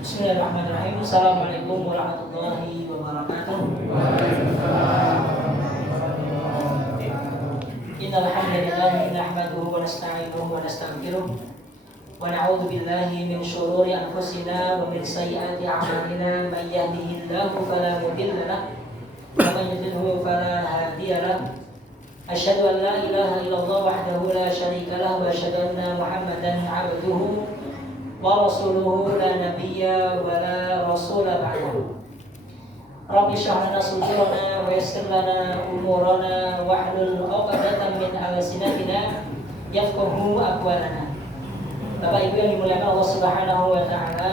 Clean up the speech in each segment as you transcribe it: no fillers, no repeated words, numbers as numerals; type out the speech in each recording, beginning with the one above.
Bismillahirrahmanirrahim. Assalamualaikum warahmatullahi wabarakatuh. Innal hamdalillah nahmaduhu wa nasta'inuhu wa nastaghfiruh wa na'udzu billahi min shururi anfusina wa min sayyiati a'malina may yahdihillahu fala mudilla lahu wa may yudlilhu fala hadiya lahu. Asyhadu an la ilaha illallah wahdahu la syarika lahu wa asyhadu anna Muhammadan 'abduhu wa rasuluhu la nabiyya wa la rasula ba'dahu. Rabbi shrah lana sadrana wa yassir lana umurana wahlul 'uqdatam min alsinatina yafqahu aqwalana. Bapak Ibu yang dimuliakan Allah Subhanahu wa taala,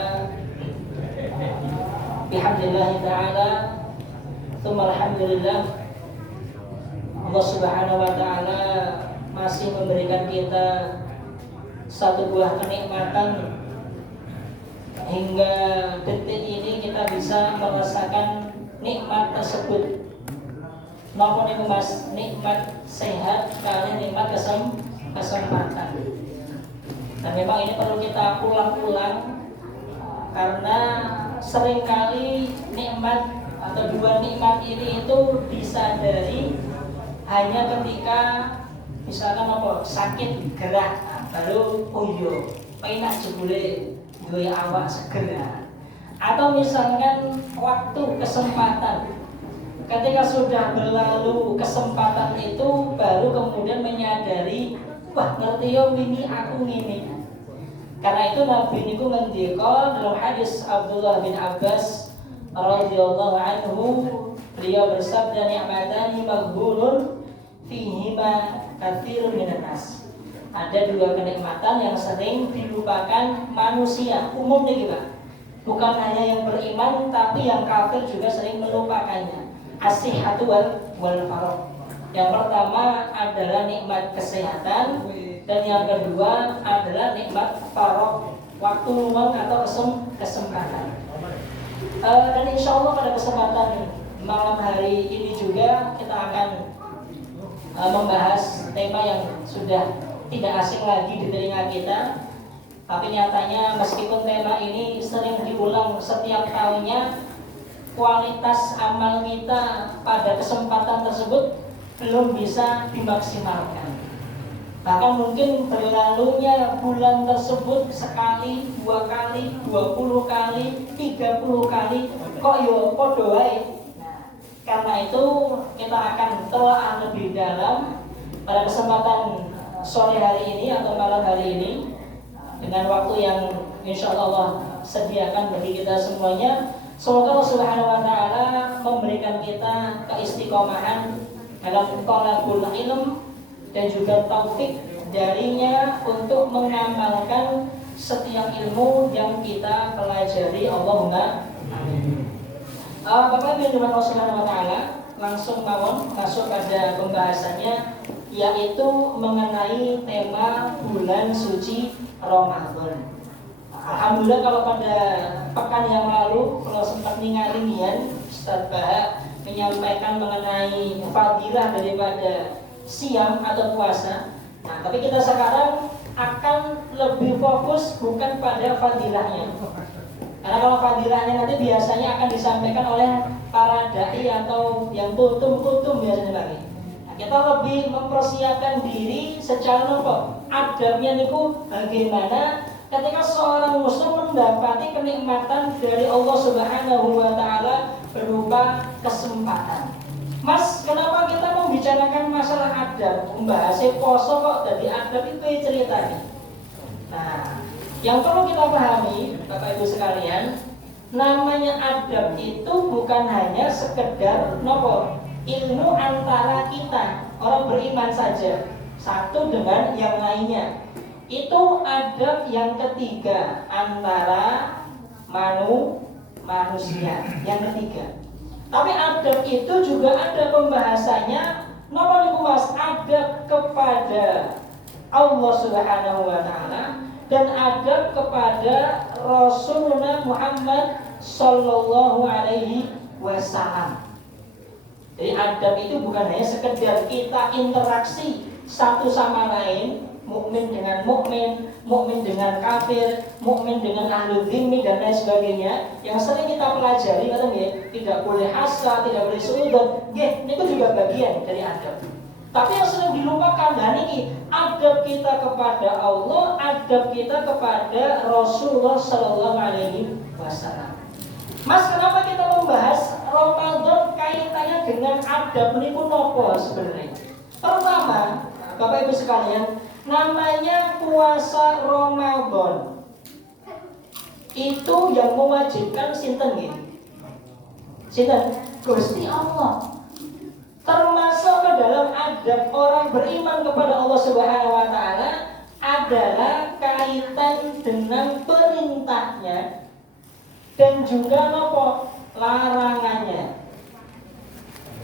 bihamdillah taala, tsumma alhamdulillah, Allah Subhanahu wa taala masih memberikan kita satu buah kenikmatan hingga detik ini kita bisa merasakan nikmat tersebut. Napa niku Mas? Nikmat sehat kali nikmat kesempatan. Dan memang ini perlu kita ulang-ulang karena seringkali nikmat atau dua nikmat ini itu disadari hanya ketika misalkan apa sakit gerah baru yo penak jebule duwe awak segera, atau misalkan waktu kesempatan ketika sudah berlalu kesempatan itu baru kemudian menyadari wah ngerti yo ini aku ngene. Karena itu Nabi niku ngendika dalam hadis Abdullah bin Abbas radhiyallahu anhu, beliau bersabda ni'matani maghbunun fihima katsirun minan nas. Ada dua kenikmatan yang sering dilupakan manusia umumnya gitu. Bukan hanya yang beriman tapi yang kafir juga sering melupakannya. As-sihhatu wal faragh. Yang pertama adalah nikmat kesehatan dan yang kedua adalah nikmat faragh, waktu luang atau kesempatan. Dan insya Allah pada kesempatan malam hari ini juga kita akan membahas tema yang sudah tidak asing lagi di telinga kita. Tapi nyatanya meskipun tema ini sering diulang setiap tahunnya, kualitas amal kita pada kesempatan tersebut belum bisa dimaksimalkan. Bahkan mungkin berlalunya bulan tersebut sekali, 2 kali, 20 kali, 30 kali, kok yo podo wae. Nah, karena itu kita akan telah lebih dalam pada kesempatan sore hari ini atau malam hari ini dengan waktu yang insya Allah sediakan bagi kita semuanya. Semoga Allah Subhanahu wa taala memberikan kita keistiqomahan dalam thalabul ilm dan juga taufik darinya untuk mengamalkan setiap ilmu yang kita pelajari. Allahumma amin. Bapak Ibu yang dimuliakan Allah Subhanahu wa taala, langsung mawon masuk pada pembahasannya, yaitu mengenai tema bulan suci Ramadan. Alhamdulillah kalau pada pekan yang lalu kalau sempat ningali Ustaz Baha menyampaikan mengenai fadilah daripada siam atau puasa. Nah, tapi kita sekarang akan lebih fokus bukan pada fadilahnya. Karena kalau fadilahnya nanti biasanya akan disampaikan oleh para dai atau yang kultum-kultum biasanya lagi. Kita lebih mempersiapkan diri secara nopo adabnya niku bagaimana ketika seorang muslim mendapati kenikmatan dari Allah Subhanahu wa taala berupa kesempatan. Mas, kenapa kita membicarakan masalah adab? Membahasnya poso kok dari adab itu ceritanya. Nah, yang perlu kita pahami Bapak Ibu sekalian, namanya adab itu bukan hanya sekedar nopo ilmu antara kita orang beriman saja satu dengan yang lainnya. Itu adab yang ketiga antara manusia yang ketiga. Tapi adab itu juga ada pembahasannya. Napa niku Mas? Adab kepada Allah Subhanahu wa taala dan adab kepada Rasulullah Muhammad sallallahu alaihi wasallam. Jadi adab itu bukan hanya sekedar kita interaksi satu sama lain, mukmin dengan mukmin, mukmin dengan kafir, mukmin dengan ahli dzimmi dan lain sebagainya. Yang sering kita pelajari kan tidak boleh hasad, tidak boleh suudzon. Nggih, niku juga bagian dari adab. Tapi yang sering dilupakan dan ini adab kita kepada Allah, adab kita kepada Rasulullah Sallallahu Alaihi Wasallam. Mas, kenapa kita membahas Ramadan kaitannya dengan adab niku nopo sebenarnya? Pertama, Bapak Ibu sekalian, namanya puasa Ramadan itu yang mewajibkan sinten nggih? Sinten? Gusti Allah. Termasuk ke dalam adab orang beriman kepada Allah Subhanahu wa taala adalah kaitan dengan perintahnya dan juga nopo larangannya.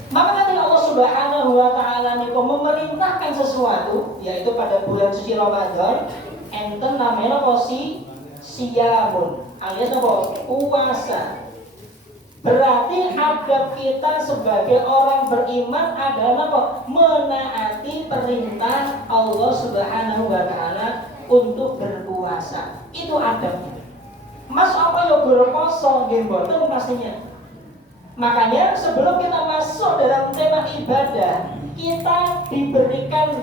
Maka ketika Allah Subhanahu wa taala niku memerintahkan sesuatu, yaitu pada bulan suci Ramadan, enten namanya nopo siyamun, alias nopo puasa. Berarti adab kita sebagai orang beriman adalah apa? Menaati perintah Allah Subhanahu wa taala untuk berpuasa. Itu adabnya. Mas, apa ya berpuasa nggih mboten pastinya. Makanya sebelum kita masuk dalam tema ibadah, kita diberikan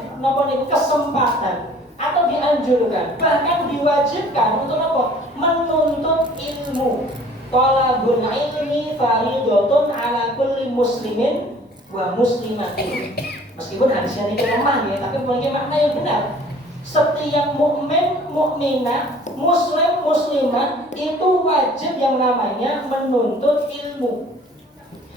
kesempatan atau dianjurkan, bahkan diwajibkan untuk apa? Menuntut ilmu. Talabul ilmi fardhatun ala kulli muslimin wa muslimatin. Meskipun hadisnya ini lemah ya, tapi memiliki makna yang benar. Setiap mukmin, mukminah, muslim, muslimah itu wajib yang namanya menuntut ilmu.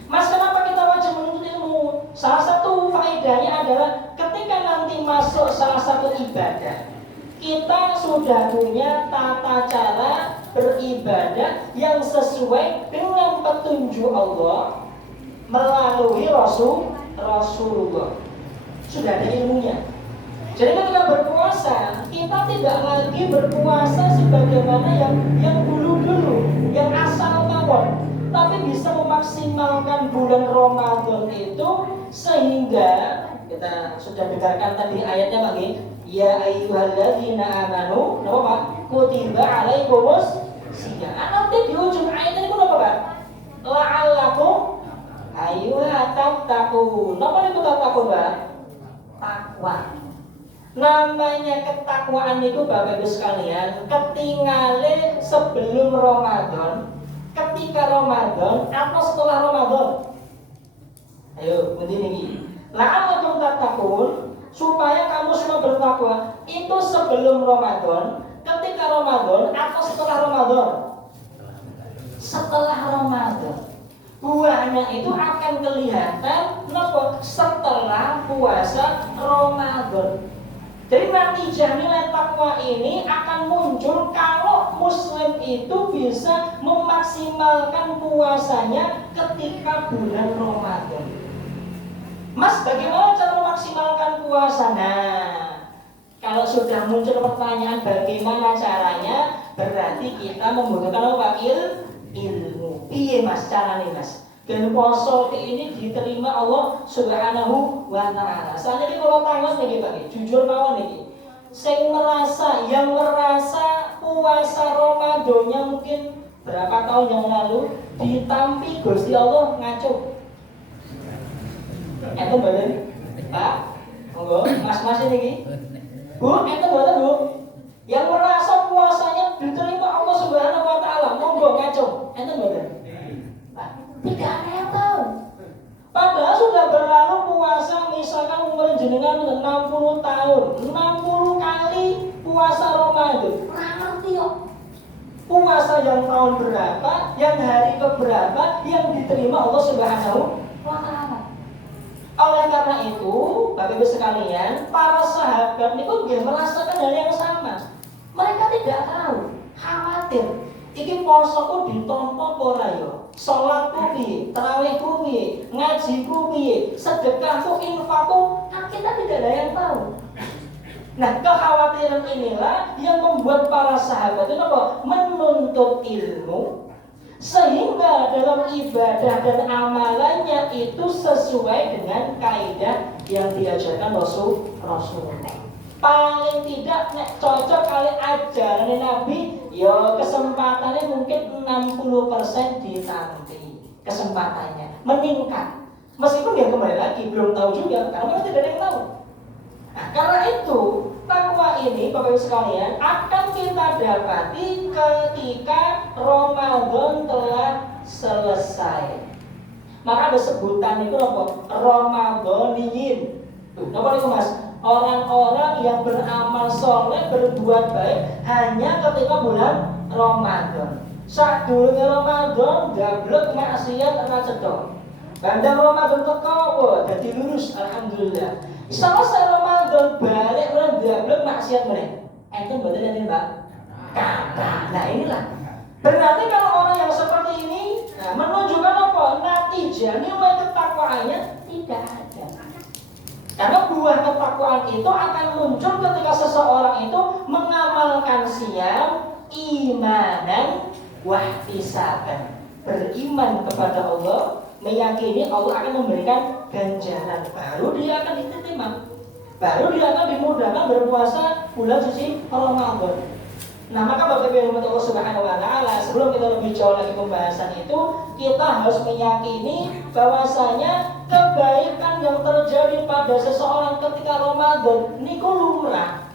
Mas, kenapa kita wajib menuntut ilmu? Salah satu faedahnya adalah ketika nanti masuk salah satu ibadah, kita sudah punya tata cara beribadah yang sesuai dengan petunjuk Allah melalui Rasulullah. Sudah ada ilmunya. Jadi ketika berpuasa, kita tidak lagi berpuasa sebagaimana yang dulu-dulu, yang asal tawon, tapi bisa memaksimalkan bulan Ramadan itu sehingga kita sudah dengarkan tadi ayatnya lagi, ya ayyuhalladzina amanu, napa Pak? Kutiba alaikumus siyam. Nanti di ujung ayat ini napa Pak? La'allakum tattaqun. Napa niku tattaqun, Pak? Takwa. Namanya ketakwaan itu Bapak Ibu sekalian, ketinggalan sebelum Ramadan, ketika Ramadan atau setelah Ramadan. Ayo, begini. La'allakum tattaqun, supaya kamu semua bertakwa. Itu sebelum Ramadan, ketika Ramadan atau setelah Ramadan? Setelah Ramadan. Buahnya itu akan kelihatan setelah puasa Ramadan. Jadi natijah nilai takwa ini akan muncul kalau muslim itu bisa memaksimalkan puasanya ketika bulan Ramadan. Mas, bagaimana cara memaksimalkan puasa? Nah, kalau sudah muncul pertanyaan bagaimana caranya, berarti kita membutuhkan apa? Ilmu. Iya Mas, caranya Mas. Dan puasa ini diterima Allah Subhanahu wa taala. Soalnya ini kalau tangan nih Pak, jujur mawon nih. Yang merasa puasa Ramadannya mungkin berapa tahun yang lalu ditampi Gusti Allah ngaco. Itu mboten? Pak, monggo, mas-mas ini. Bu, itu mboten, Bu? Yang merasa puasanya diterima Allah Subhanahu wa taala, monggo ngaco. Itu mboten? Tidak ada yang tahu. Padahal sudah berlalu puasa, misalkan umur jenengan 60 tahun, 60 kali puasa Ramadan. Ngerti kok. Puasa yang tahun berapa, yang hari keberapa, yang diterima Allah Subhanahu wa taala. Oleh karena itu, Bapak Ibu sekalian, para sahabat itu juga merasakan hal yang sama. Mereka tidak tahu, khawatir. Iki posoku ditampa ora ya? Salatku piye? Tarawihku piye? Ngajiku piye? Sedekahku, infakku, kan kita tidak ada yang tahu. Nah, kekhawatiran inilah yang membuat para sahabat itu apa? Menuntut ilmu sehingga dalam ibadah dan amalannya itu sesuai dengan kaidah yang diajarkan Rasulullah. paling tidak nek cocok kali ajaran Nabi, ya kesempatannya mungkin 60% ditampi. Kesempatannya meningkat. Meskipun dia kembali lagi belum tahu juga, karena kita tidak ada yang tahu. Nah, karena itu takwa ini Bapak Ibu sekalian akan kita dapati ketika Ramadan telah selesai. Maka ada sebutan itu apa? Ramadhaniyin. Apa itu Mas? Orang-orang yang beramal soleh, berbuat baik hanya ketika bulan Ramadan. Saat dulunya Ramadan, gablek maksiat ora cedok. Bandang Ramadan teko, jadi lurus, alhamdulillah. Selesai Ramadan balik ora gablek maksiat meneh. Enten mboten enten, Mbak? Kata. Nah, inilah. Berarti kalau orang yang seperti ini menunjukkan apa? Natijah nilai ketakwaannya tidak ada. Karena buah ketakwaan itu akan muncul ketika seseorang itu mengamalkan siam imanan wahtisaban, beriman kepada Allah, meyakini Allah akan memberikan ganjaran, baru dia akan diterima, baru dia akan dimudahkan berpuasa bulan suci Ramadan. Nah, maka Bapak Ibu Allah Subhanahu wa taala, sebelum kita lebih jauh lagi pembahasan itu, kita harus meyakini bahwasanya kebaikan yang terjadi pada seseorang ketika Ramadan niku lumrah.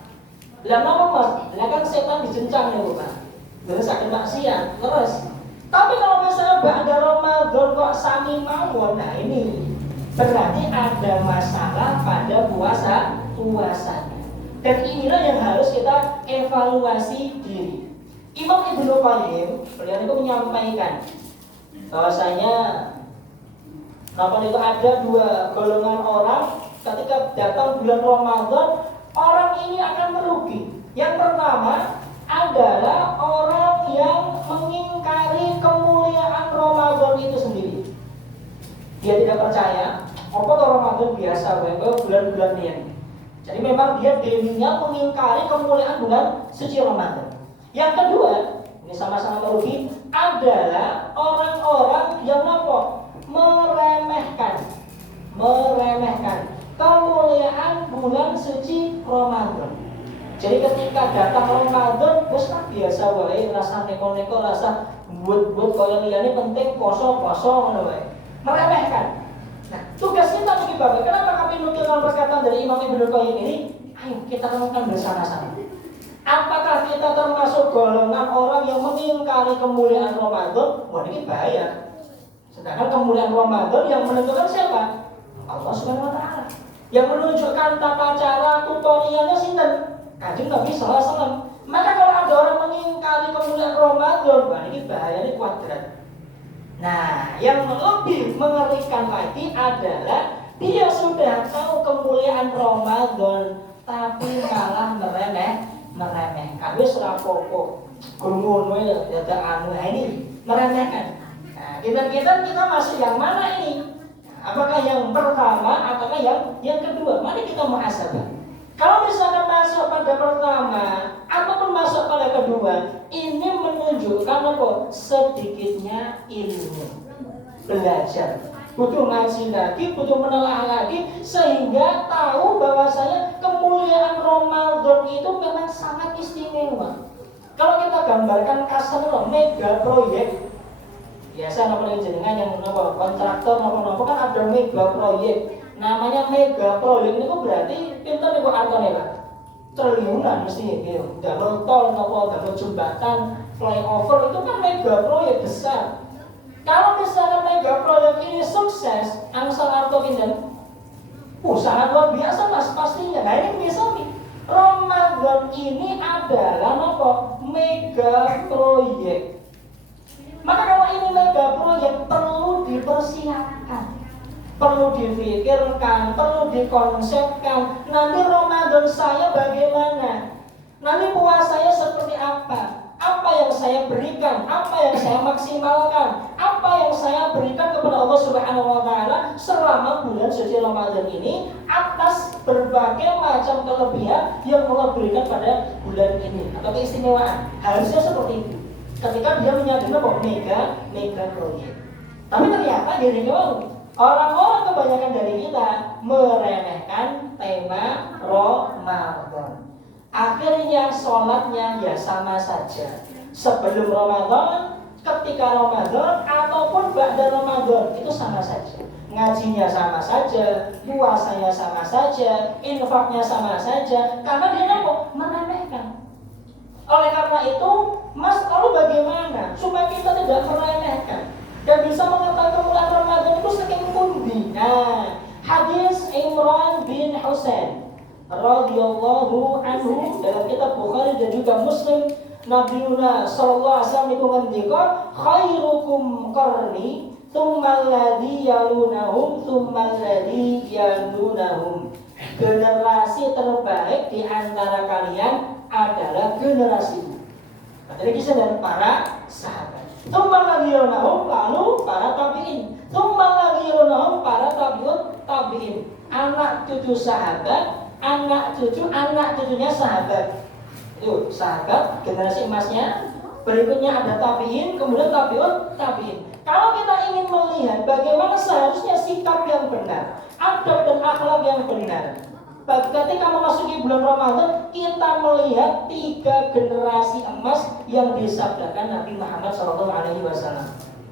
Lah napa Mas? Lah kan setan dijencang niku, Pak. Terus akan maksiat, terus. Tapi kalau misalnya ba'da Ramadan kok sami mawon, nah ini berarti ada masalah pada puasanya. Dan inilah yang harus kita evaluasi diri. Imam Ibnu Qayyim beliau itu menyampaikan bahwasanya itu ada dua golongan orang ketika datang bulan Ramadan, orang ini akan merugi. Yang pertama adalah orang yang mengingkari kemuliaan Ramadan itu sendiri. Dia tidak percaya, apa Ramadan biasa, bulan-bulan ini. Jadi memang dia dirinya mengingkari kemuliaan bulan suci Ramadan. Yang kedua, ini sama-sama merugi, adalah orang-orang yang meremehkan kemuliaan bulan suci Ramadan. Jadi ketika datang Ramadan, bos biasa wae, rasa neko-neko, rasa buat kaya liyane penting poso-poso ngono wae. Meremehkan. Nah, tugas kita bagi Bapak, kenapa kami nukilkan perkataan dari Imam Ibnu Qayyim ini? Ayo kita renungkan bersama-sama. Apakah kita termasuk golongan orang yang mengingkari kemuliaan Ramadan? Wah, ini bahaya. Sedangkan kemuliaan Ramadan yang menentukan siapa? Allah Subhanahu wa taala. Yang menunjukkan tata cara tutorialnya sinten? Kanjeng Nabi sallallahu alaihi wasallam. Maka kalau ada orang mengingkari kemuliaan Ramadan, wah ini bahaya, ini kuadrat. Nah, yang lebih mengerikan lagi adalah dia sudah tahu kemuliaan Ramadan tapi malah meremehkan. Wis ora apa-apa. Ngono ya anu ini meremehkan. Nah, kita masuk yang mana ini? Apakah yang pertama ataukah yang kedua? Mari kita muhasabah. Kalau misalkan masuk pada pertama ataupun masuk pada kedua, ini menunjukkan apa? Sedikitnya ilmu, belajar, butuh ngaji lagi, butuh menelaah lagi, sehingga tahu bahwasanya kemuliaan Ramadan itu memang sangat istimewa. Kalau kita gambarkan kasar mega proyek, biasa namanya jenengan yang kontraktor kan ada mega proyek. Namanya mega proyek itu berarti pinter niku artone Pak. Triliunan mesti nggih. Damel tol napa damel jembatan, flyover itu kan mega proyek besar. Kalau misalnya mega proyek ini sukses, angsal arto pinten? Sangat luar biasa Mas pastinya. Nah ini bisa nih. Ramadan ini adalah napa? Mega proyek. Maka kalau ini mega proyek perlu dipersiapkan. Perlu difikirkan, perlu dikonsepkan. Nanti Ramadan saya bagaimana? Nanti puasanya seperti apa? Apa yang saya berikan? Apa yang saya maksimalkan? Apa yang saya berikan kepada Allah Subhanahu wa taala selama bulan suci Ramadan ini atas berbagai macam kelebihan yang Allah berikan pada bulan ini atau keistimewaan. Harusnya seperti itu. Ketika dia menyadari bahwa mega proyek. Tapi ternyata dia mau Orang-orang kebanyakan dari kita meremehkan tema Ramadan. Akhirnya sholatnya ya sama saja. Sebelum Ramadan, ketika Ramadan, ataupun ba'da Ramadan, itu sama saja. Ngajinya sama saja, puasanya sama saja, infaknya sama saja. Karena dia apa? Meremehkan. Oleh karena itu, Mas, lalu bagaimana supaya kita tidak meremehkan dan bisa mengetahui kemuliaan Ramadan itu saking pundi? Nah, hadis Imran bin Husain radhiyallahu anhu dalam kitab Bukhari dan juga Muslim, Nabiuna sallallahu alaihi wasallam itu ngendika, khairukum qarni tsumma alladzi yalunahum tsumma alladzi yalunahum. Generasi terbaik di antara kalian adalah generasiku. Jadi kisah dari para sahabat. Tsumma alladzi yalunahum, lalu para tabi'in. Tsumma alladzi yalunahum, para tabi'in. Anak cucu sahabat, anak cucunya sahabat. Itu sahabat generasi emasnya. Berikutnya ada tabi'in, kemudian tabi'in. Kalau kita ingin melihat bagaimana seharusnya sikap yang benar, adab dan akhlak yang benar, ketika memasuki bulan Ramadan, kita melihat 3 generasi emas yang disabdakan Nabi Muhammad SAW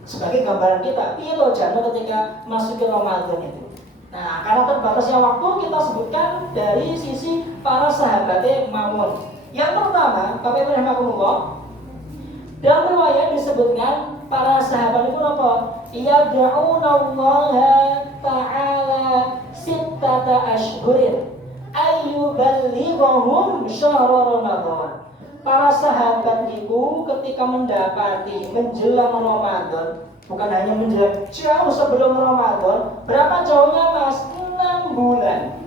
sebagai gambaran kita. Piye jana ketika masuki Ramadan itu. Nah, karena terbatasnya waktu, kita sebutkan dari sisi para sahabatnya Mamun. Yang pertama, Bapak Ibu rahimakumullah, dalam riwayat disebutkan para sahabat itu apa? Yad'unallaha ta'ala sittata ashhurin ayyuballighahum syahra Ramadan. Para sahabat itu ketika mendapati menjelang Ramadan, bukan hanya menjelang, jauh sebelum Ramadan. Berapa jauhnya, Mas? 6 bulan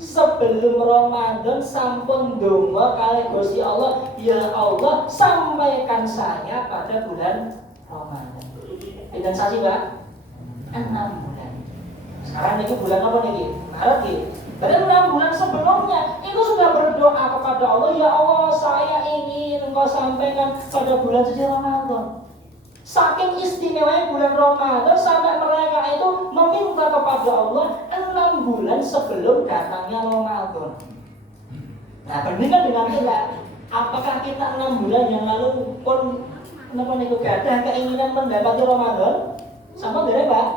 sebelum Ramadan sampun donga kali Gusti Allah, ya Allah sampaikan saya pada bulan Ramadan. Pinten sasi, Pak? 6 bulan. Sekarang ini bulan apa nih? Maret nih. Berarti 6 bulan sebelumnya itu sudah berdoa kepada Allah, ya Allah saya ingin Engkau sampaikan pada bulan suci Ramadan. Saking istimewanya bulan Ramadan sampai mereka itu meminta kepada Allah 6 bulan sebelum datangnya Ramadan. Nah, berbeda dengan kita. Apakah kita 6 bulan yang lalu pun ada keinginan mendapati Ramadan? Sama dari Pak?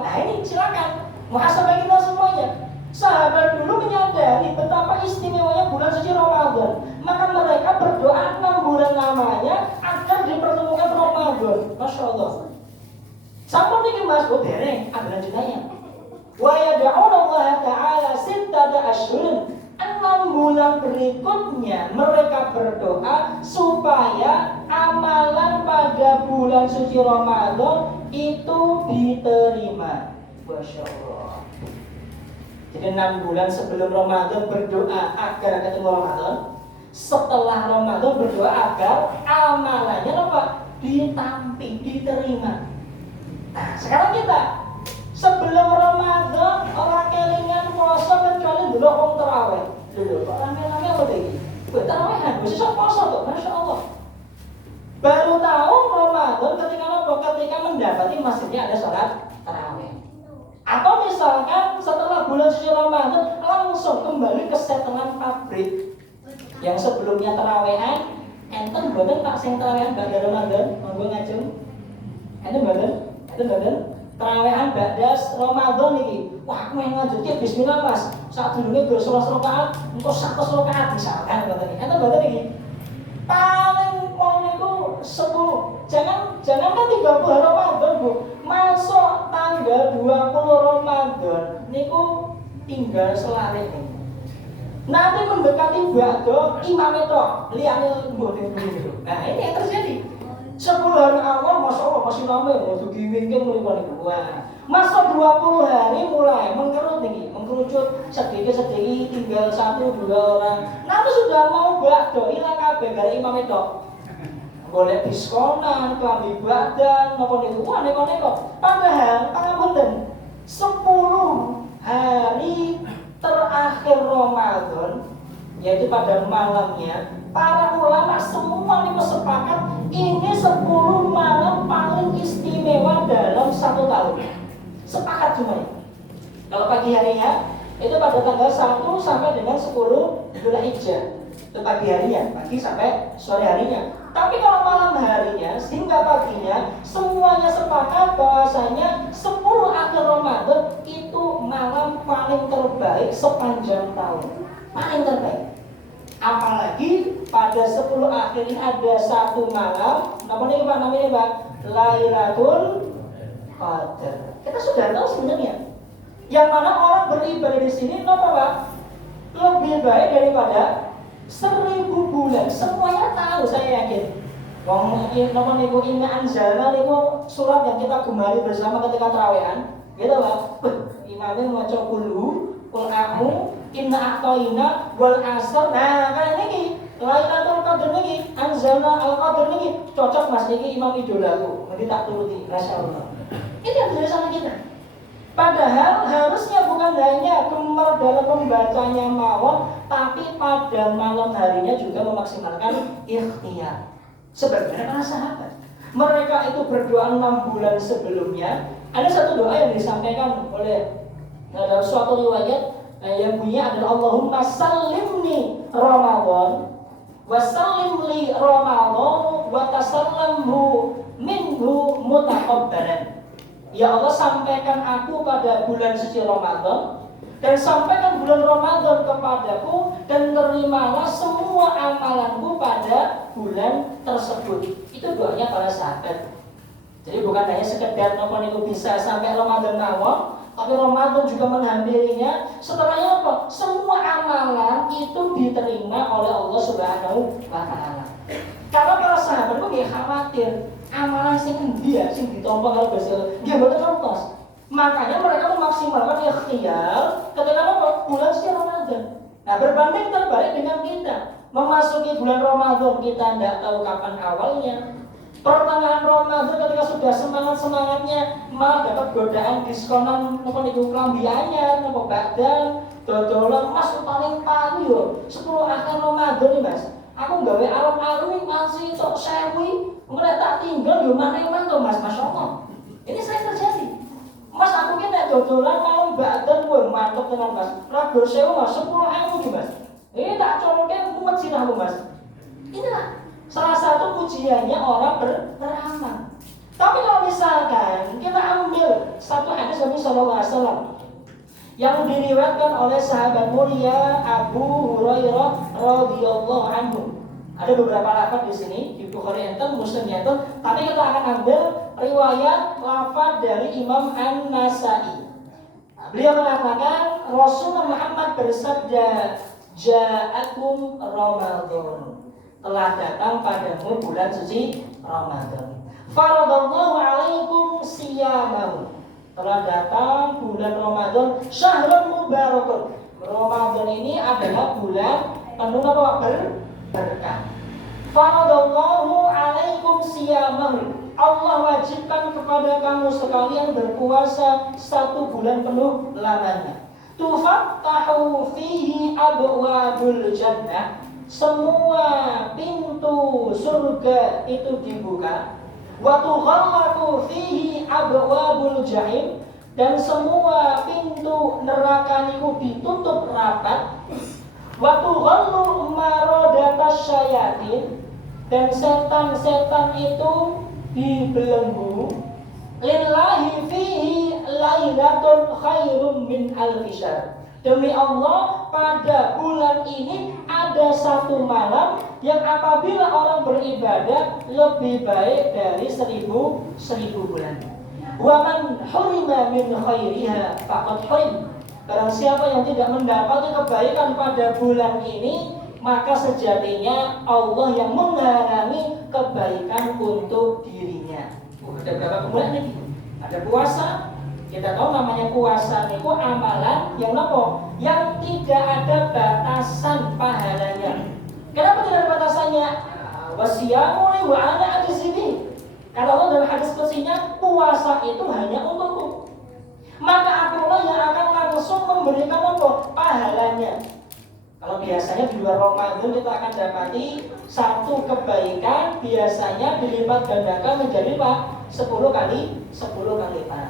Nah, ini silakan muhasabah kita semuanya. Sahabat dulu menyadari betapa istimewanya bulan suci Ramadan. Maka mereka berdoa 6 bulan namanya agar dipertemukan Ramadan. Masya Allah. Sampun ini Mas, dereng, ada lanjutannya. Wa yad'unallaha ta'ala sittata ashhurin. 6 bulan berikutnya mereka berdoa supaya amalan pada bulan suci Ramadan itu diterima. Masya Allah. Jadi 6 bulan sebelum Ramadan berdoa agar ketemu Ramadan. Setelah Ramadan berdoa agar amalannya apa? Ditamping, diterima. Nah, sekarang kita sebelum Ramadan orang kelingan puasa kecuali dulu orang terawih. Dulu rame-rame apa lagi? Terawihan, bisa puasa tuh, Masya Allah. Baru tahu Ramadan ketika apa? Ketika mendapati masjidnya ada sholat terawih. Atau misalkan setelah bulan suci Ramadan langsung kembali ke setelan pabrik yang sebelumnya terawehan. Enten boten Pak sing terawehan ba'da Ramadan, monggo ngajeng. Enten boten terawehan ba'da Ramadan iki. Wah, aku yang ngajeng bismillah Mas. Saat dulune 12 rakaat, engko 100 rakaat misalkan boten iki. Enten boten iki. Paling mau niku 10. Jangan kan 30 Ramadan, Bu. Masuk tanggal 20 Ramadan niku tinggal selari nih. Nanti mendekati ba'da imam itu liyane mboten niku. Nah, ini yang terjadi. 10 hari awal Masya Allah masih lama ya, waktu giwingking mulai wah. Masuk 20 hari mulai mengkerut nih, mengkerucut sedikit tinggal 1-2 orang. Nanti sudah mau ba'da ilang kabeh dari imam itu. Boleh diskonan, klambi badan, napa niku, wah neko-neko. Padahal pangapunten 10 hari terakhir Ramadan, yaitu pada malamnya, para ulama semua niku sepakat ini 10 malam paling istimewa dalam 1 tahun. Sepakat semuanya. Kalau pagi harinya itu pada tanggal 1 sampai dengan 10 Dzulhijjah. Itu pagi harinya, pagi sampai sore harinya. Tapi kalau malam harinya hingga paginya semuanya sepakat bahwasanya 10 akhir Ramadan itu malam paling terbaik sepanjang tahun. Paling terbaik. Apalagi pada 10 akhir ini ada satu malam, namanya Pak? Lailatul Qadar. Kita sudah tahu sebenarnya. Yang mana orang beribadah di sini apa Pak? Lebih baik daripada 1000 bulan. Semuanya tahu, saya yakin. Wong napa niku inna anzalna niku surat yang kita gemari bersama ketika tarawehan. Gitu Pak. Imamnya maca kulu, qul a'mu, inna a'tayna wal asr. Nah, kayak niki Lailatul Qadar niki, anzalna al-qadar niki cocok Mas niki imam idolaku. Nanti tak turuti masyaallah. Ini yang dari sana kita. Padahal harusnya bukan hanya gemar dalam membacanya mawon, tapi pada malam harinya juga memaksimalkan ikhtiar. Sebenarnya para sahabat, mereka itu berdoa 6 bulan sebelumnya. Ada satu doa yang disampaikan oleh dalam suatu riwayat yang bunyinya adalah Allahumma sallimni Ramadan wa sallim li Ramadan wa tasallamhu minhu mutaqabbalan. Ya Allah, sampaikan aku pada bulan suci Ramadan dan sampaikan bulan Ramadan kepadaku dan terimalah semua amalanku pada bulan tersebut. Itu doanya para sahabat. Jadi bukan hanya sekedar nopo niku bisa sampai Ramadan mawon, tapi Ramadan juga menghampirinya. Setelahnya apa? Semua amalan itu diterima oleh Allah Subhanahu wa taala. Karena para sahabat itu nggih khawatir amalan sing endi ya sing ditampa karo Gusti Allah. Nggih mboten ngertos. Makanya mereka memaksimalkan ikhtiar ketika apa? Bulan suci Ramadan. Nah, berbanding terbalik dengan kita. Memasuki bulan Ramadan kita tidak tahu kapan awalnya. Pertengahan Ramadan ketika sudah semangat-semangatnya malah dapat godaan diskonan apa niku klambi anyar, apa badan, dodolan Mas paling paling yo 10 akhir Ramadan nih Mas. Aku gawe alun-alun iki masih tok 1000, engko tak tinggal yo maneh-maneh to Mas, masyaallah. Ini saya terjadi. Mas aku ki nek dodolan malam badan kowe mantep tenan Mas. Rago 1000 Mas, 10.000 ki Mas. Ini tak colke mumet sirahmu Mas. Inilah salah satu pujiannya orang beramal. Tapi kalau misalkan kita ambil satu hadis Nabi sallallahu alaihi wasallam yang diriwayatkan oleh sahabat mulia Abu Hurairah radhiyallahu anhu. Ada beberapa lafaz di sini di Bukhari enten, Muslim enten, tapi kita akan ambil riwayat lafaz dari Imam An-Nasa'i. Beliau mengatakan Rasulullah Muhammad bersabda, "Ja'akum Ramadan." Telah datang padamu bulan suci Ramadan. Faradallahu alaikum siyamahu. Telah datang bulan Ramadan, syahrul mubarakun. Ramadan ini adalah bulan penuh berkah. Faradallahu alaikum siyamahu. Allah wajibkan kepada kamu sekalian berpuasa 1 bulan penuh lamanya. Tufattahu fihi abwabul jannah. Semua pintu surga itu dibuka. Wa tughallaqu fihi abwabul jahim, dan semua pintu neraka itu ditutup rapat. Wa tughallu maradatas syayatin, dan setan-setan itu dibelenggu. Lillahi fihi lailatun khairum min alfi syahr. Demi Allah, pada bulan ini ada 1 malam yang apabila orang beribadah lebih baik dari 1000 bulan. Wa man hurima min khairiha faqad hurim. Barang siapa yang tidak mendapati kebaikan pada bulan ini, maka sejatinya Allah yang menghalangi kebaikan untuk dirinya. Ada berapa bulan ini? Ada puasa. Kita tahu namanya puasa itu amalan yang apa? Yang tidak ada batasan pahalanya. Kenapa tidak ada batasannya? Wasiyamu li wa ana ajzibi. Kata Allah dalam hadis qudsinya, puasa itu hanya untukku. Maka akulah yang akan langsung memberikan apa? Pahalanya. Kalau biasanya di luar Ramadan kita akan dapati satu kebaikan biasanya dilipat gandakan menjadi apa? 10 kali lipat.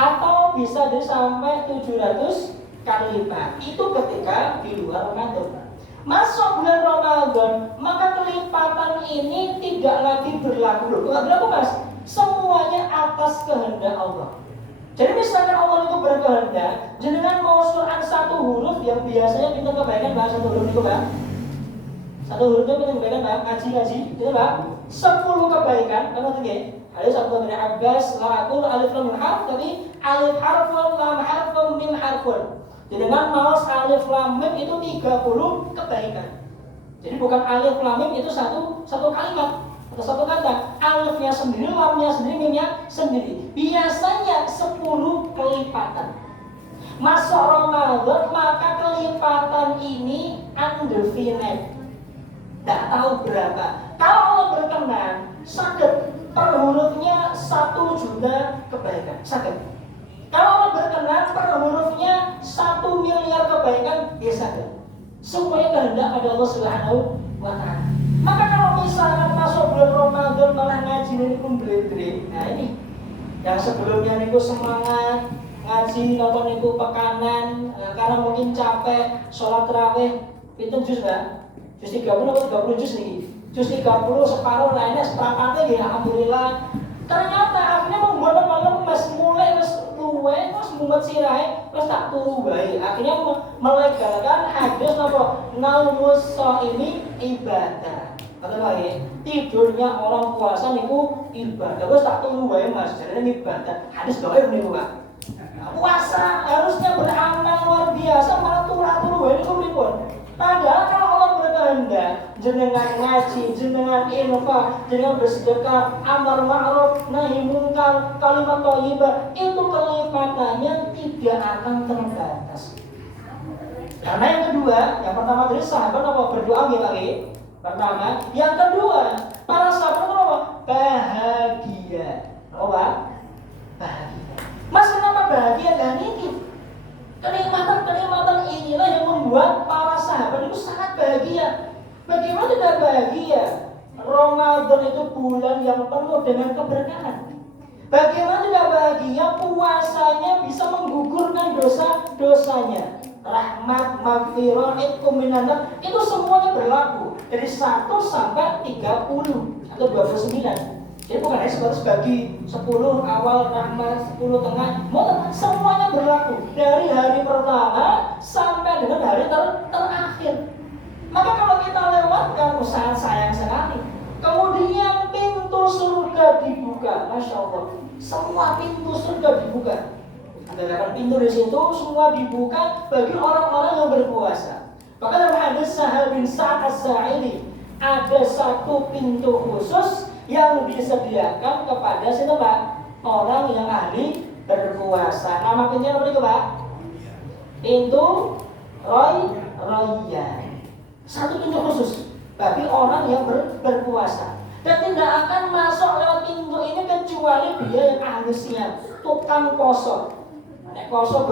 atau bisa sampai 700 kali lipat. Itu ketika di luar Ramadan. Masuk bulan Ramadan, maka kelipatan ini tidak lagi berlaku. Tidak berlaku, Mas. Semuanya atas kehendak Allah. Jadi misalkan Allah itu berkehendak, jenengan mau Quran satu huruf yang biasanya pintu kebaikan bahas satu huruf itu, Pak. Satu hurufnya pintu kebaikan, Pak. Ngaji, itu, Pak. 10 kebaikan, kan ngerti nggih? Ada satu bin Abbas, la aqul alif lam harf, tapi alif harfun, lam harfun, mim harfun. Jenengan mau alif lam mim itu 30 kebaikan. Jadi bukan alif lam mim itu satu kalimat atau satu kata. Alifnya sendiri, lamnya sendiri, mimnya sendiri. Biasanya 10 kelipatan. Masuk Ramadan maka kelipatan ini undefinite. Tidak tahu berapa. Kalau Allah berkenan, sakit per hurufnya 1 juta kebaikan. Sakit. Kalau Allah berkenan per hurufnya 1 miliar kebaikan, ya sakit. Semuanya kehendak ada Allah Subhanahu wa Ta'ala. Maka kalau misalkan masuk bulan Ramadan malah ngaji ini kumbledre, nah ini yang sebelumnya niku semangat ngaji nonton niku pekanan, karena mungkin capek sholat tarawih, pinten juz Mbak? Juz 30 atau 30 juz niki? Juz 30 separuh lainnya seperempatnya ya alhamdulillah. Ternyata akhirnya membuat malam mas mulai mas luwe mas mumet sirai mas tak turu baik. Akhirnya melegalkan hadis apa? Naumus shaimi ibadah. Kata lagi, tidurnya orang puasa niku ibadah. Wes tak turu bae Mas, jadinya ibadah. Hadis dhaif niku, Pak. Puasa harusnya beramal luar biasa, malah turu bae niku pripun? Padahal kalau Allah berkehendak, jenengan ngaji, jenengan infak, jenengan bersedekah, amar ma'ruf, nahi munkar, kalimat thayyibah, itu kelipatannya tidak akan terbatas. Karena yang kedua, yang pertama tadi sahabat apa berdoa nggih Pak? Pertama, yang kedua, para sahabat itu apa? Bahagia. Apa? Bahagia. Mas kenapa bahagia? Dan ini kenikmatan inilah yang membuat para sahabat itu sangat bahagia. Bagaimana tidak bahagia? Ramadan itu bulan yang penuh dengan keberkahan. Bagaimana tidak bahagia? Puasanya bisa menggugurkan dosa-dosanya. Rahmat, maghfirah, itqum minan, itu semuanya berlaku dari 1 sampai 30 atau 29. Jadi bukan hanya bagi 10 awal rahmat, 10 tengah, semuanya berlaku dari hari pertama sampai dengan hari terakhir. Maka kalau kita lewatkan, sangat sayang sekali. Kemudian pintu surga dibuka, Masya Allah. Semua pintu surga dibuka. Ada pintu di situ, semua dibuka bagi orang-orang yang berpuasa. Maka dalam hadis Sahal bin Sa'ad as-Sa'idi, ada satu pintu khusus yang disediakan kepada siapa? Orang yang ahli berpuasa. Nama pintunya apa itu, Pak? Pintu Rayyan. Satu pintu khusus bagi orang yang berpuasa. Dan tidak akan masuk lewat pintu ini kecuali dia yang ahli siap, tukang poso. Nek poso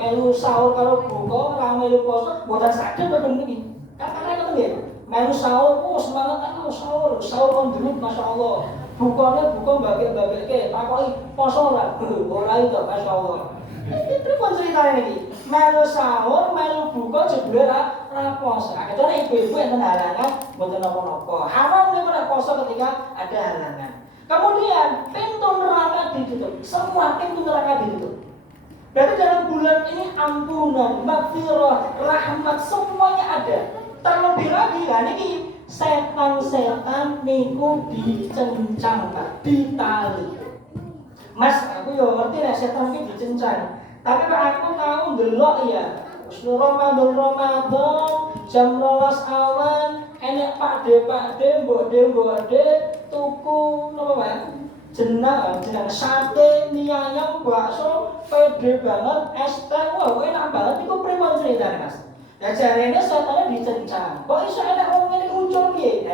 melu sahur karo buka, ora melu poso, mboten saged mboten niki. Karena ngoten nggih. Melu sahur, semangat aku sahur on dulu masyaallah. Bukane buka mbage-mbageke, takoki poso ora? Ora itu masyaallah. Iki pun ceritane niki. Melu sahur, melu buka jebule ora poso. Kecuali ibu-ibu enten halangan mboten napa-napa. Haram nek ora poso ketika ada halangan. Kemudian pintu neraka ditutup. Semua pintu neraka ditutup. Berarti dalam bulan ini ampunan, maghfirah, rahmat semuanya ada. Terlebih lagi kan ini setan-setan niku dicencang, Pak, ditali. Mas, aku yo ngerti nek setan iki dicencang. Tapi Pak aku tahu ndelok ya. Ramadan jam 12 awan enek pakde mbok-mbok tuku napa Pak? Jenang sate, mie ayam, bakso, pede banget, es teh, wah enak banget. Itu prima ceritanya Mas. Ya jarene setannya dicencang. Kok iso enak wong ngene muncul piye?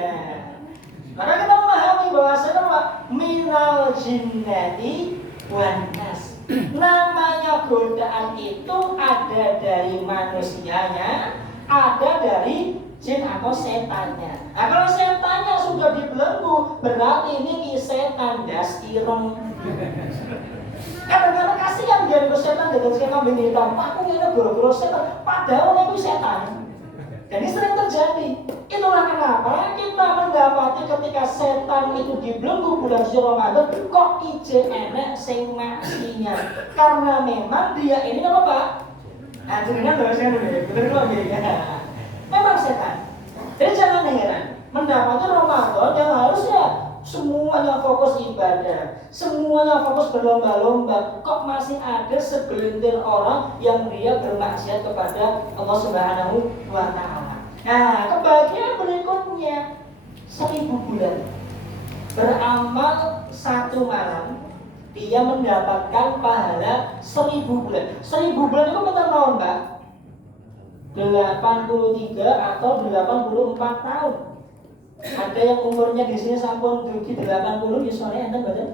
Maka kita memahami bahwasanya apa? Minal jinnati wan nas. Namanya godaan itu ada dari manusianya, ada dari jin atau setannya. Nah kalau setannya sudah dibelenggu, berarti ini setan das ireng. Kadang-kadang kasihan dia dengan setan dengan kambing hitam. Aku ini goro-goro setan, padahal itu setan. Jadi sering terjadi. Itulah kenapa kita mendapati ketika setan itu dibelenggu bulan suci Ramadan, kok ije enek sing maksiat. Karena memang dia ini apa Pak? Dengan dosen dulu, bener kok ya. Memang setan. Jadi jangan heran mendapati Ramadan yang harusnya semuanya fokus ibadah, semuanya fokus berlomba-lomba, kok masih ada segelintir orang yang dia bermaksiat kepada Allah Subhanahu wa Ta'ala. Nah, kebahagiaan berikutnya 1000 bulan beramal 1 malam, dia mendapatkan pahala 1000 bulan. 1000 bulan itu kita tahun, Mbak? 83 atau 84 tahun. Ada yang umurnya di sini sampun dugi 80 ya soalnya enten badan.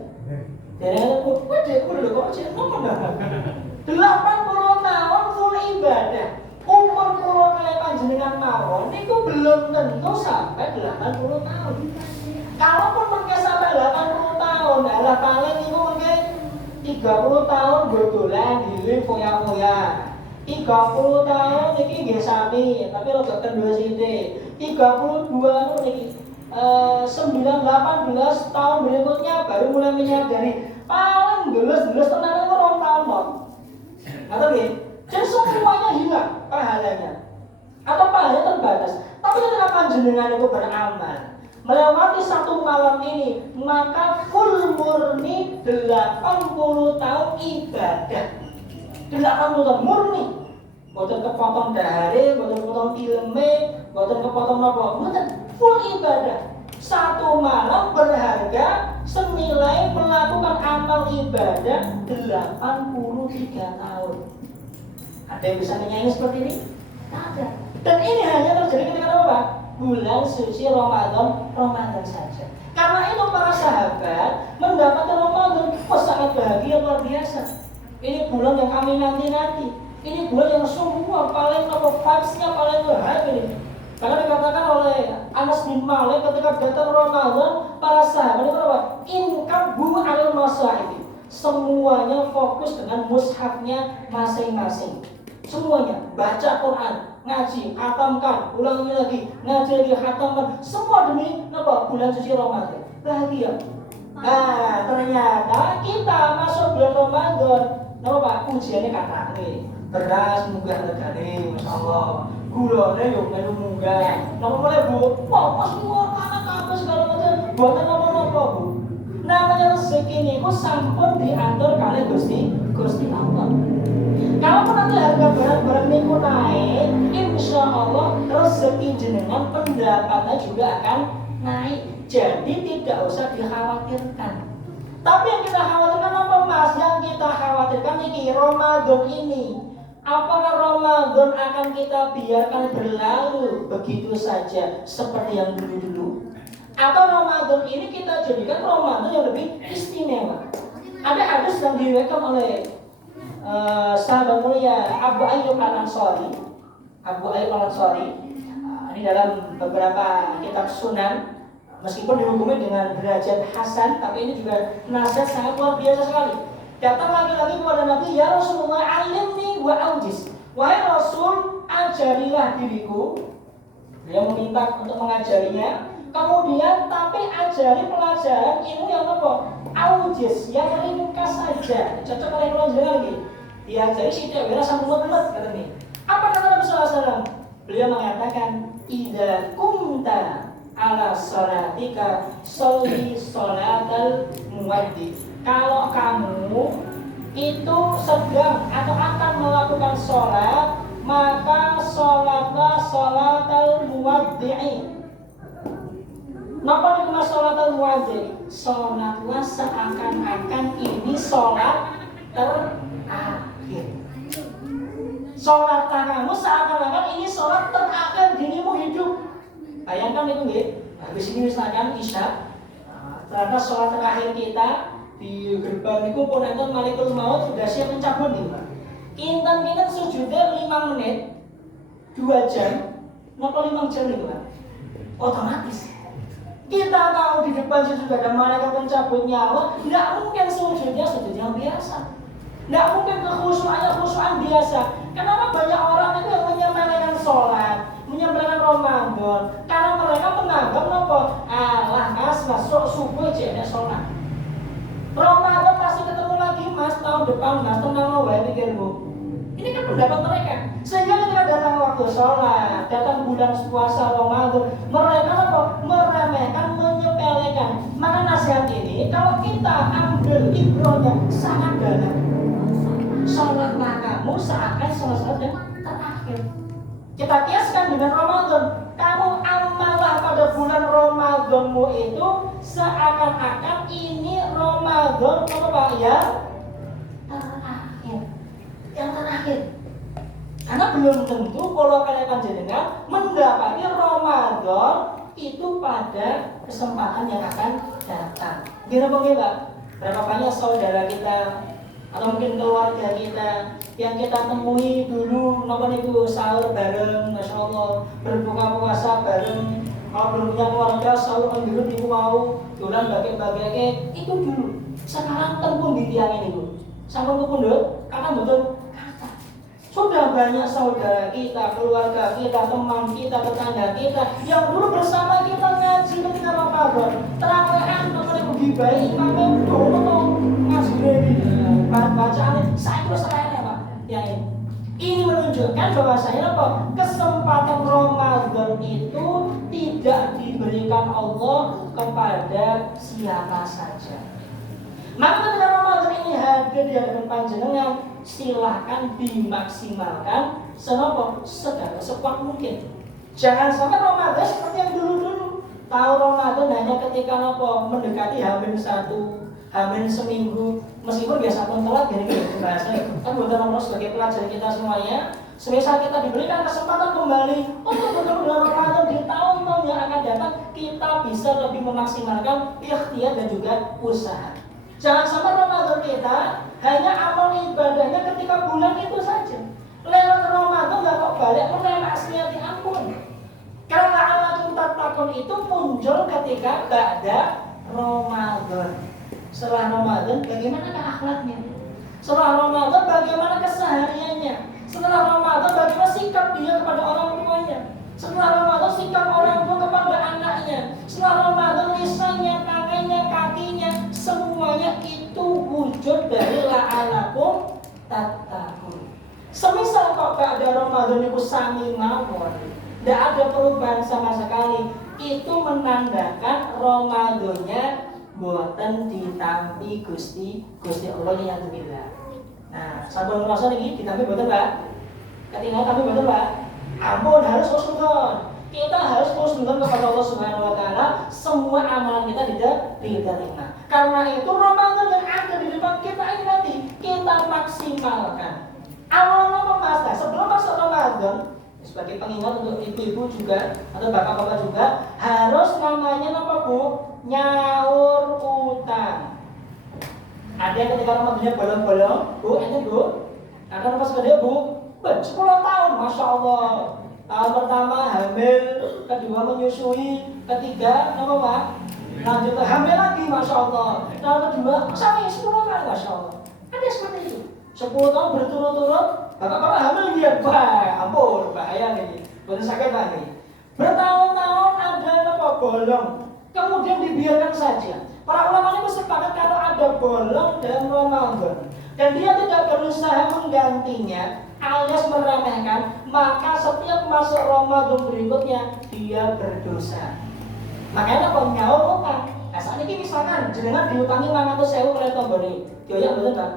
Dereng wedhe kulo kok cek nopo dah. 80 tahun full ibadah. Umur kula kali panjenengan mawon niku belum tentu sampai 80 tahun. Kalaupun mungkin sampai 80 tahun, adalah paling niku mungkin 30 tahun dodolan hilir foya-foya. 30 tahun niki nggih sami, tapi rada kendua sithik. 32 niki 9 18 tahun berikutnya baru mulai menyadari paling geles-geles tenan itu 2 tahun kok. Atau nggih? Jadi semuanya hilang pahalanya. Atau pahalanya terbatas. Tapi ketika panjenengan itu beramal melewati 1 malam ini, maka full murni 80 tahun ibadah. 80 tahun murni. Boten kepotong dahare, boten kepotong ilme, boten kepotong napa, boten full ibadah. 1 malam berharga senilai melakukan amal ibadah 83 tahun. Ada yang bisa menyanyi seperti ini? Tidak ada. Dan ini hanya terjadi ketika apa? Bulan suci Ramadan saja. Karena itu para sahabat mendapatkan Ramadan, sangat bahagia luar biasa. Ini bulan yang kami nanti-nanti. Ini bulan yang semua paling vibes-nya paling berharga ini. Karena dikatakan oleh Anas bin Malik ketika datang Ramadan, para sahabat itu apa? Inkabu al-masaib. Semuanya fokus dengan mushafnya masing-masing. Semuanya baca Quran, ngaji, khatamkan, ulangi lagi, ngaji lagi, khatamkan. Semua demi apa? Bulan suci Ramadan. Bahagia. Nah, ternyata kita masuk bulan Ramadan, napa Pak? Ujiannya kata nih. Beras munggah regane, masyaallah. Gulane yo melu munggah. Napa mulai Bu? Wah, pas luar anak apa segala macam. Buatan napa-napa, Bu. Namanya rezeki niku sampun diatur kalih Gusti Allah. Kalau nanti harga barang-barang niku naik, insya Allah rezeki jenengan pendapatannya juga akan naik. Jadi tidak usah dikhawatirkan. Tapi yang kita khawatirkan apa Mas? Yang kita khawatirkan ini Ramadan ini. Apakah Ramadan akan kita biarkan berlalu begitu saja seperti yang dulu-dulu? Atau Ramadan ini kita jadikan Ramadan yang lebih istimewa? Ada hadis yang diriwayatkan oleh sahabat mulia Abu Ayyub Al-Ansari. Ini dalam beberapa kitab sunan, meskipun dihukumi dengan derajat hasan, tapi ini juga nasihat sangat luar biasa sekali. Datang lagi-lagi kepada Nabi, ya Rasulullah, alimni wa aujiz. Wahai Rasul, ajarilah diriku. Dia meminta untuk mengajarinya. Kemudian tapi ajari pelajaran ilmu yang apa? Aujiz, yang ringkas saja. Cocok oleh pelajaran lagi. Diajari sithik wira sampun lemet kata nih. Apa kata Nabi SAW? Beliau mengatakan, idza kunta ala sholatika sholli sholatal muwaddi. Kalau kamu itu sedang atau akan melakukan sholat, maka sholatlah sholatal muwaddi'i. Napa niku sholatal muwaddi? Sholatlah seakan-akan ini sholat terakhir. Sholat kamu seakan-akan ini sholat terakhir dirimu hidup. Bayangkan itu nggih. Habis ini misalkan Isya, ternyata sholat terakhir kita di gerbang itu pun enten Malikul Maut sudah siap mencabut nih Pak. Kinten sujudnya 5 menit 2 jam, napa 5 jam nih Pak. Otomatis Kita tahu di depan situ sudah ada malaikat pencabut nyawa, nggak mungkin sujudnya sujud yang biasa. Nggak mungkin khusyuan biasa. Kenapa banyak orang itu yang menyepelekan sholat, menyepelekan Ramadan? Karena mereka menganggap apa? Alah mas, masuk subuh aja ada sholat. Ramadan pasti ketemu lagi mas, tahun depan mas, tenang wae pikirmu. Ini kan pendapat mereka. Sehingga ketika datang waktu sholat, datang bulan puasa Ramadan, mereka apa? Meremehkan, menyepelekan. Maka nasihat ini, kalau kita ambil ibrahnya sangat dalam. Sholatlah kamu seakan sholat yang terakhir. Kita kiaskan dengan Ramadan. Kamu amallah pada bulan Ramadanmu itu seakan-akan ini Ramadan apa ya? Yang terakhir. Karena belum tentu kalau kalian panjenengan mendapati Ramadan itu pada kesempatan yang akan datang. Gimana Pak? Berapa banyak saudara kita atau mungkin keluarga kita yang kita temui dulu nonton itu sahur bareng, masya Allah, berbuka puasa bareng. Kalau belum punya keluarga sahur dulu ibu mau jualan bagi-bagi itu dulu. Sekarang tempun di tiang ini bu, sampai kepundut karena betul kata. Sudah banyak saudara kita, keluarga kita, teman kita, tetangga kita yang dulu bersama kita ngaji ketika Ramadan, terawehan nonton ibu gibai, pakai dulu ngaji ini. Bacaan saya itu sekalian ya Pak. Yang ini menunjukkan bahwasanya apa? Kesempatan Ramadan itu tidak diberikan Allah kepada siapa saja. Maka ketika Ramadan ini hadir di hadapan panjenengan, silahkan dimaksimalkan segala sekuat mungkin. Jangan sampai Ramadan seperti yang dulu-dulu. Tahu Ramadan hanya ketika mendekati H-1, H-seminggu. Meskipun biasa pun telat gini bahasa kan bukan nomor sebagai pelajar kita semuanya. Semisal kita diberikan kesempatan kembali untuk benar-benar Ramadan di tahun-tahun yang akan datang, kita bisa lebih memaksimalkan ikhtiar dan juga usaha. Jangan sampai Ramadan kita hanya amal ibadahnya ketika bulan itu saja. Lewat Ramadan nggak kok balik maksiat ampun. Karena alatul tatakun itu muncul ketika ba'da Ramadan. Setelah Ramadan bagaimana akhlaknya? Setelah Ramadan bagaimana kesehariannya? Setelah Ramadan bagaimana sikap dia kepada orang tuanya? Setelah Ramadan sikap orang tua kepada anaknya? Setelah Ramadan lisannya, tangannya, kakinya, semuanya itu wujud dari la'alakum tattaqun. Semisal kok gak ada Ramadan itu sami mawon, tidak ada perubahan sama sekali, itu menandakan Ramadannya buatan ditampi Gusti Allah yang bila. Nah, sampun ngrasa niki ditampi boten, Pak? Ketika tampi boten, Pak? Ampun, harus husnuzon. Kita harus husnuzon kepada Allah Subhanahu wa taala, semua amalan kita tidak diterima. Karena itu Ramadan yang ada di depan kita ini nanti kita maksimalkan. Awalnya Mas, sebelum masuk Ramadan, sebagai pengingat untuk ibu-ibu juga atau bapak-bapak juga harus namanya apa Bu? Nyaur utang. Ada yang ketika Ramadannya bolong-bolong, Bu, ente Bu, ada apa sebenarnya Bu? 10 tahun, Masya Allah. Tahun pertama hamil, kedua menyusui, ketiga apa Pak? Lanjut hamil lagi, Masya Allah. Tahun kedua sampai 10 kali, Masya Allah. Ada seperti itu. 10 tahun berturut-turut, bapak-bapak hamil dia, wah, ampun, bahaya nih, betul sakit lagi. Bertahun-tahun ada apa bolong, kemudian dibiarkan saja. Para ulama ini bersepakat kalau ada bolong dalam Ramadan dan dia tidak berusaha menggantinya alias meremehkan, maka setiap masuk Ramadan berikutnya dia berdosa. Makanya apa nyaur utang. Nah saat ini misalkan jenengan diutangi 500.000 oleh tombone, dia betul tak?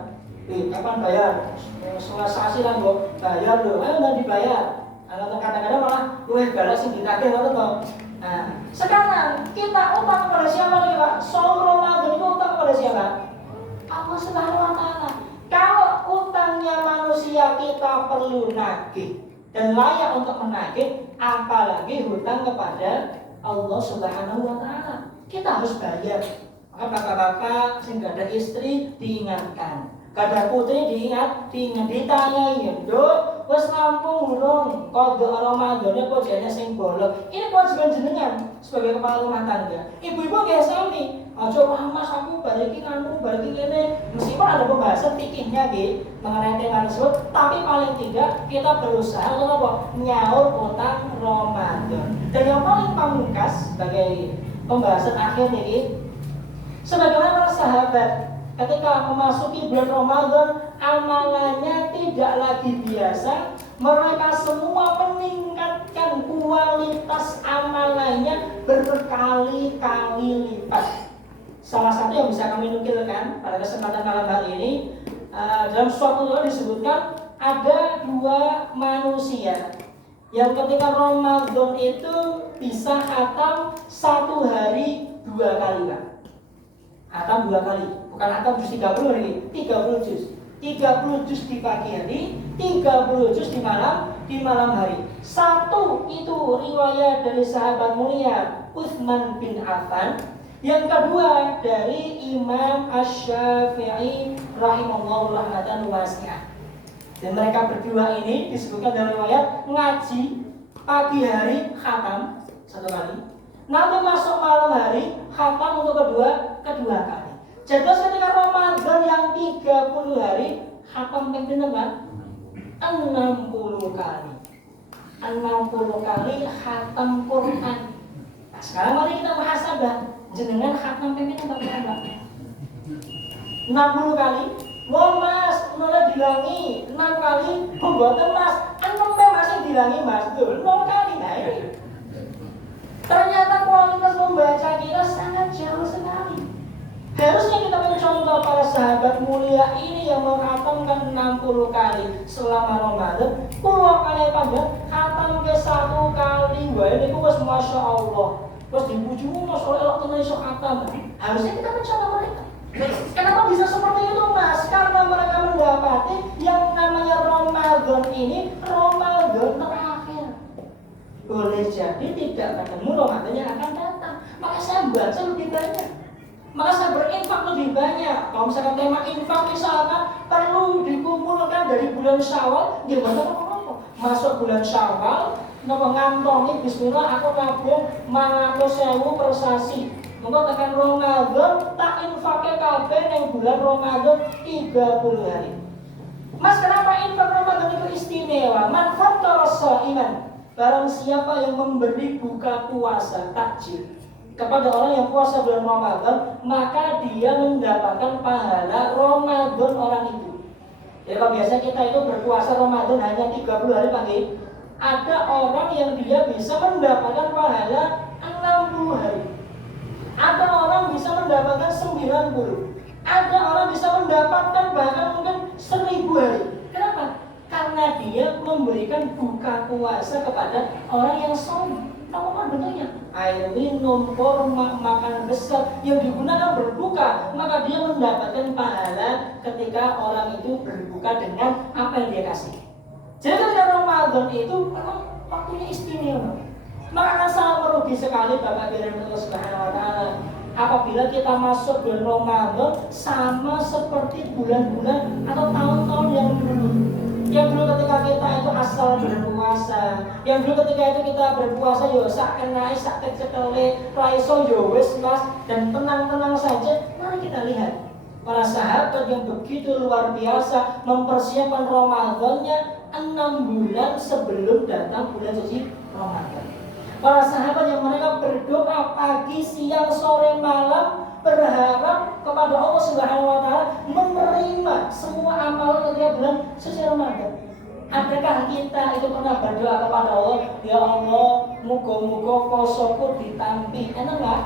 Kapan bayar? Selesai lah Bu, bayar loh, ayo nggak dibayar. Atau kadang-kadang malah luwih balas sing ditagih atau nah, sekarang kita utang kepada siapa nih Pak? Saum Ramadan itu utang kepada siapa? Allah Subhanahu wa taala. Kalau utangnya manusia kita perlu nagih dan layak untuk menagih, apalagi hutang kepada Allah Subhanahu wa taala. Kita harus bayar. Maka bapak-bapak sing gak ada istri diingatkan. Kada putri diingat ditanyai, "Dok, wis rampung urung kodho Ramadane kok jane sing bolong. Ini kewajiban jenengan sebagai kepala rumah tangga. Ibu-ibu nggih sami, aja wah Mas aku bar iki nganu, bar iki kene. Meskipun ada pembahasan fikihnya nggih mengenai tema tersebut, tapi paling tidak kita berusaha untuk apa? Nyaur utang Ramadan. Dan yang paling pamungkas sebagai pembahasan akhir ini, sebagaimana para sahabat ketika memasuki bulan Ramadan, amalannya tidak lagi biasa. Mereka semua meningkatkan kualitas amalannya berkali-kali lipat. Salah satu yang bisa kami nukilkan pada kesempatan malam hari ini, dalam suatu doa disebutkan ada dua manusia yang ketika Ramadan itu bisa khatam satu hari 2 kali, Pak. Khatam 2 kali, bukan khatam juz 30 hari, 30 juz. 30 juz di pagi hari, 30 juz di malam hari. Satu itu riwayat dari sahabat mulia Utsman bin Affan. Yang kedua dari Imam Asy-Syafi'i rahimahullah rahmatan wasi'ah. Dan mereka berdua ini disebutkan dalam riwayat ngaji pagi hari khatam 1 kali. Nanti masuk malam hari khatam untuk kedua kali. Jadi ketika Ramadan yang 30 hari khatam ping berapa? 60 kali. 60 kali khatam Quran. Nah, sekarang mari kita muhasabah. Jenengan khatam ping berapa? 60 kali. Wong Mas, mulai dilangi 6 kali. Mboten Mas, 6 masih dilangi Mas. 0 kali. Nah ini. Ternyata kualitas membaca kita sangat jauh sekali. Harusnya kita mencontoh para sahabat mulia ini yang menghatamkan 60 kali selama Ramadan. Pulau kalian pada khatam ke 1 kali, wah ini wis masya Allah. Terus dipuji mas oleh Allah tenan iso khatam. Harusnya kita mencontoh mereka. Kenapa bisa seperti itu Mas? Karena mereka mendapati yang namanya Ramadan ini Ramadan terakhir. Boleh jadi tidak ketemu Ramadan yang akan datang. Maka saya baca lebih banyak. Maka saya berinfak lebih banyak. Kalau misalkan tema infak misalkan perlu dikumpulkan dari bulan Syawal, gimana apa-apa. Masuk bulan Syawal, ngantongi bismillah aku nabung 500.000 per sasi. Mengko tekan Ramadan tak infake kabeh ning bulan Ramadan 30 hari. Mas, kenapa infak Ramadan itu istimewa? Man fattara shaiman, barang siapa yang memberi buka puasa takjil kepada orang yang puasa bulan Ramadan, maka dia mendapatkan pahala Ramadan orang itu. Ya kalau biasa kita itu berpuasa Ramadan hanya 30 hari pagi, ada orang yang dia bisa mendapatkan pahala 60 hari. Ada orang bisa mendapatkan 90. Ada orang bisa mendapatkan bahkan mungkin 1000 hari. Kenapa? Karena dia memberikan buka puasa kepada orang yang shom. Apa bentuknya? Air minum, kurma, makan besar yang digunakan berbuka, maka dia mendapatkan pahala ketika orang itu berbuka dengan apa yang dia kasih. Jadi ketika Ramadan itu memang waktunya istimewa. Maka akan sangat merugi sekali Bapak Ibu Allah Subhanahu wa taala apabila kita masuk bulan Ramadan sama seperti bulan-bulan atau tahun-tahun yang dulu. Yang dulu ketika kita itu asal berpuasa, yang dulu ketika itu kita berpuasa yo sak kenai sak kecekele raiso yo wis Mas dan tenang-tenang saja. Mari kita lihat para sahabat yang begitu luar biasa mempersiapkan Ramadannya 6 bulan sebelum datang bulan suci Ramadan. Para sahabat yang mereka berdoa pagi, siang, sore, malam berharap kepada Allah Subhanahu wa taala menerima semua amal ketika bulan suci Ramadan. Adakah kita itu pernah berdoa kepada Allah, ya Allah, muga-muga posoku ditampi? Enak enggak?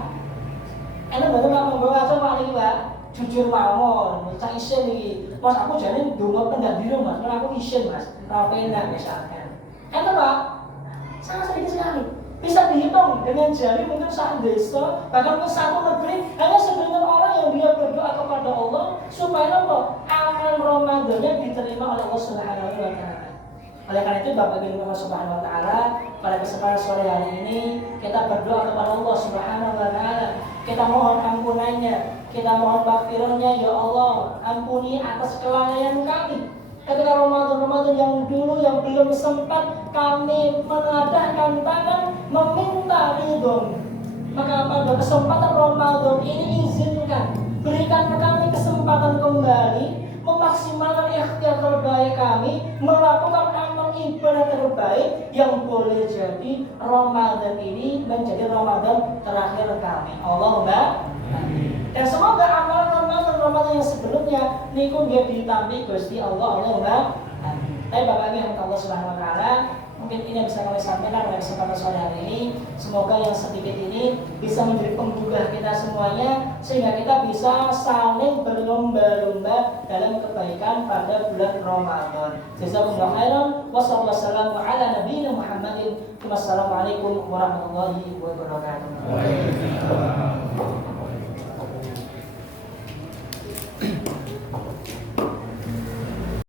Enak enggak tuh mau ngaco Pak iki, Pak? Jujur mawon, cak isin iki. Mas aku jane ndonga pendandiro Mas, karena aku isin Mas. Ra penak misalkan. Enak Pak? Sangat sedikit sekali. Bisa dihitung dengan jari mungkin satu desa, bahkan ke satu negeri, hanya segelintir orang yang dia berdoa kepada Allah supaya apa? Amal Ramadannya diterima oleh Allah Subhanahu wa taala. Oleh karena itu Bapak Ibu Allah Subhanahu wa taala, pada kesempatan sore hari ini kita berdoa kepada Allah Subhanahu wa taala. Kita mohon ampunannya, kita mohon maghfirahnya, ya Allah, ampuni atas kelalaian kami. Ketika Ramadan yang dulu yang belum sempat kami menadahkan tangan meminta ridho, maka pada kesempatan Ramadan ini izinkan, berikan kami kesempatan kembali memaksimalkan ikhtiar terbaik kami, melakukan amal ibadah terbaik yang boleh jadi Ramadan ini menjadi Ramadan terakhir kami. Allahumma amin. Dan semoga amal Ramadan yang sebelumnya niku nggih ditampi Gusti Allah. Allahumma amin. Tapi Bapak Ibu yang Allah Subhanahu wa taala, mungkin ini yang bisa kami sampaikan pada kesempatan sore hari ini. Semoga yang sedikit ini bisa menjadi penggugah kita semuanya, sehingga kita bisa saling berlomba-lomba dalam kebaikan pada bulan Ramadan. Jazakumullah khairan. Wassalamualaikum ala nabiyina Muhammadin. Wassalamualaikum warahmatullahi wabarakatuh.